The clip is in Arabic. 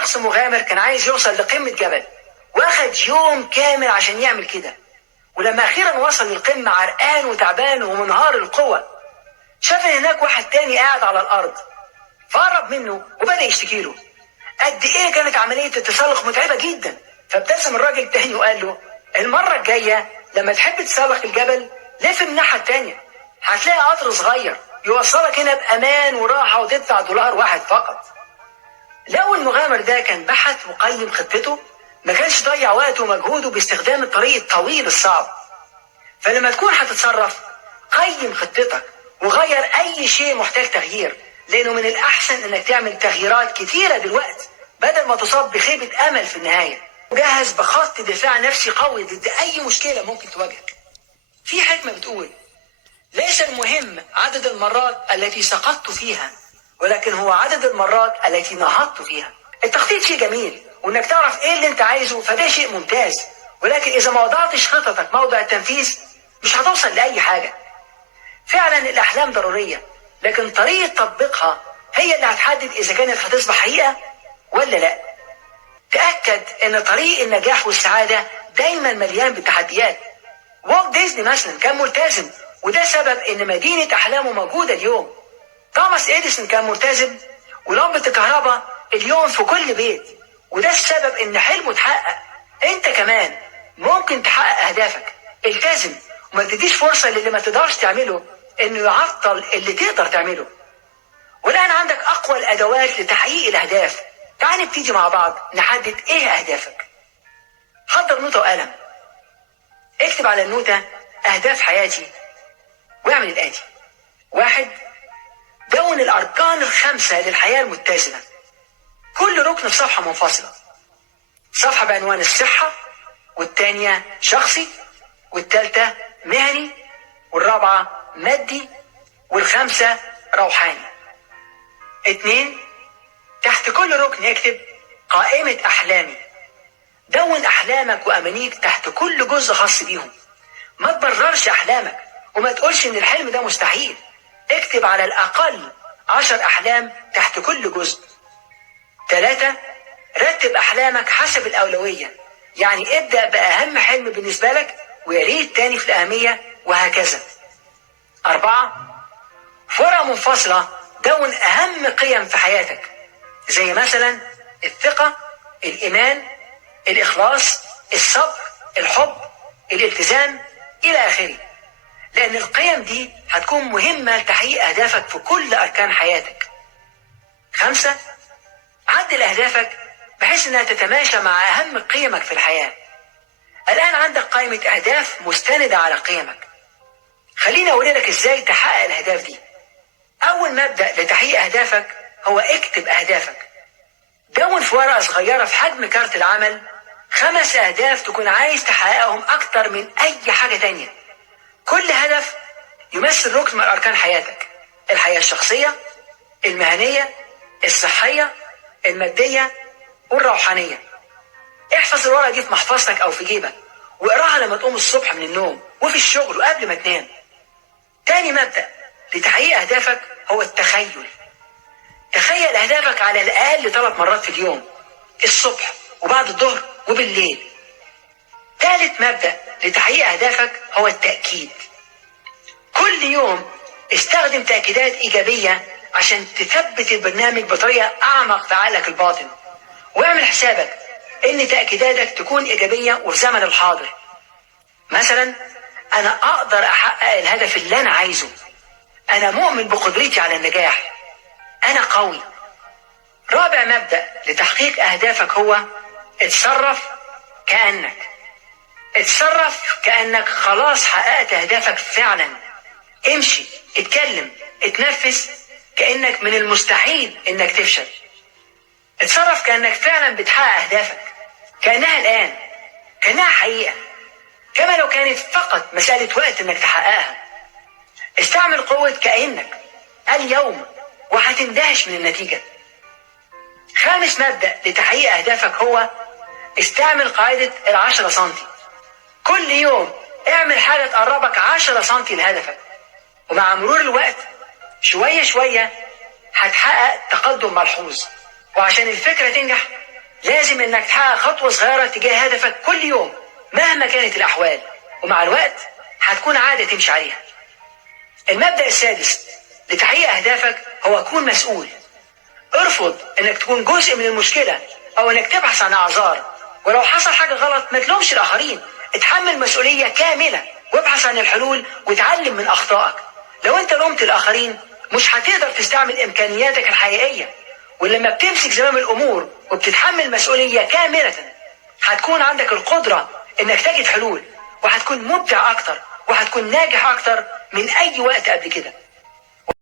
شخص مغامر كان عايز يوصل لقمة جبل، واخد يوم كامل عشان يعمل كده. ولما اخيرا وصل للقمة عرقان وتعبان ومنهار القوة، شاف ان هناك واحد تاني قاعد على الارض، فقرب منه وبدأ يشتكي له قد ايه كانت عملية التسلق متعبة جدا. فابتسم الراجل التاني وقال له المرة الجاية لما تحب تسلق الجبل لف من الناحية التانية، هتلاقي قطر صغير يوصلك هنا بأمان وراحة وتدفع دولار واحد فقط. لو المغامر ده كان بحث وقيم خطته، ما كانش ضيع وقته ومجهوده باستخدام الطريق الطويل الصعب. فلما تكون هتتصرف، قيم خطتك وغير أي شيء محتاج تغيير، لأنه من الأحسن إنك تعمل تغييرات كتيرة دلوقتي بدل ما تصاب بخيبة أمل في النهاية. وجهز بخط دفاع نفسي قوي ضد أي مشكلة ممكن تواجهك. في حكمة بتقول ليس المهم عدد المرات التي سقطت فيها، ولكن هو عدد المرات التي نهضت فيها. التخطيط شيء جميل، وانك تعرف ايه اللي انت عايزه فده شيء ممتاز، ولكن اذا ما وضعتش خططك موضع التنفيذ مش هتوصل لاي حاجة. فعلا الاحلام ضرورية، لكن طريقة تطبيقها هي اللي هتحدد اذا كانت هتصبح حقيقة ولا لا. تأكد ان طريق النجاح والسعادة دايما مليان بالتحديات. والت ديزني مثلا كان ملتزم، وده سبب ان مدينة احلامه موجودة اليوم. توماس اديسون كان ملتزم، ولمبة الكهرباء اليوم في كل بيت، وده السبب ان حلمه اتحقق. انت كمان ممكن تحقق اهدافك. التزم وما تديش فرصة للي ما تقدرش تعمله انه يعطل اللي تقدر تعمله. والان عندك اقوى الادوات لتحقيق الاهداف. تعال نبتدي مع بعض نحدد ايه اهدافك. حضر نوتة وقلم، اكتب على النوتة اهداف حياتي واعمل الاتي. 1. دون الاركان الخمسة للحياة المتزنة، كل ركن في صفحة منفصلة. صفحة بعنوان الصحة، والتانية شخصي، والتالتة مهني، والرابعة مادي، والخامسة روحاني. 2. تحت كل ركن اكتب قائمة أحلامي. دون أحلامك وأمانيك تحت كل جزء خاص بيهم. ما تبررش أحلامك وما تقولش إن الحلم ده مستحيل. اكتب على الأقل 10 أحلام تحت كل جزء. 3. رتب أحلامك حسب الأولوية، يعني ابدأ بأهم حلم بالنسبة لك ويريد تاني في الأهمية وهكذا. 4. في ورقة منفصلة دون أهم قيم في حياتك، زي مثلا الثقة، الإيمان، الإخلاص، الصبر، الحب، الالتزام إلى آخره، لأن القيم دي هتكون مهمة لتحقيق أهدافك في كل أركان حياتك. 5. عدل أهدافك بحيث أنها تتماشى مع أهم قيمك في الحياة. الآن عندك قائمة أهداف مستندة على قيمك. خليني أقول لك إزاي تحقق الأهداف دي. أول مبدأ لتحقيق أهدافك هو اكتب أهدافك. دون في ورقة صغيرة في حجم كارت العمل 5 أهداف تكون عايز تحققهم أكتر من أي حاجة تانية. كل هدف يمثل ركن من أركان حياتك: الحياة الشخصية، المهنية، الصحية، المادية، والروحانية. احفظ الورقة دي في محفظتك أو في جيبك، واقراها لما تقوم الصبح من النوم وفي الشغل وقبل ما تنام. تاني مبدأ لتحقيق أهدافك هو التخيل. تخيل أهدافك على الأقل 3 مرات في اليوم، الصبح وبعد الظهر وبالليل. ثالث مبدأ لتحقيق أهدافك هو التأكيد. كل يوم استخدم تأكيدات إيجابية عشان تثبت البرنامج بطريقة أعمق في عقلك الباطن، واعمل حسابك إن تأكيداتك تكون إيجابية وفي زمن الحاضر. مثلا أنا أقدر أحقق الهدف اللي أنا عايزه، أنا مؤمن بقدرتي على النجاح، أنا قوي. رابع مبدأ لتحقيق أهدافك هو اتصرف كأنك. اتصرف كأنك خلاص حققت أهدافك فعلا. امشي، اتكلم، اتنفس كأنك من المستحيل انك تفشل. اتصرف كأنك فعلا بتحقق أهدافك، كأنها الآن، كأنها حقيقة، كما لو كانت فقط مسألة وقت انك تحققها. استعمل قوة كأنك اليوم وهتندهش من النتيجة. خامس مبدأ لتحقيق أهدافك هو استعمل قاعدة 10 سنتي. كل يوم اعمل حاجة تقربك 10 سنتي لهدفك، ومع مرور الوقت شوية شوية هتحقق تقدم ملحوظ. وعشان الفكرة تنجح لازم انك تحقق خطوة صغيرة تجاه هدفك كل يوم مهما كانت الأحوال، ومع الوقت هتكون عادة تمشي عليها. المبدأ السادس لتحقيق أهدافك هو كون مسؤول. ارفض انك تكون جزء من المشكلة او انك تبحث عن اعذار، ولو حصل حاجة غلط ما تلومش الاخرين، اتحمل مسؤولية كاملة وابحث عن الحلول وتعلم من اخطائك. لو انت لومت الاخرين مش هتقدر تستعمل امكانياتك الحقيقية، ولما بتمسك زمام الامور وبتتحمل مسؤولية كاملة هتكون عندك القدرة انك تجد حلول، وهتكون مبدع اكتر وهتكون ناجح اكتر من اي وقت قبل كده.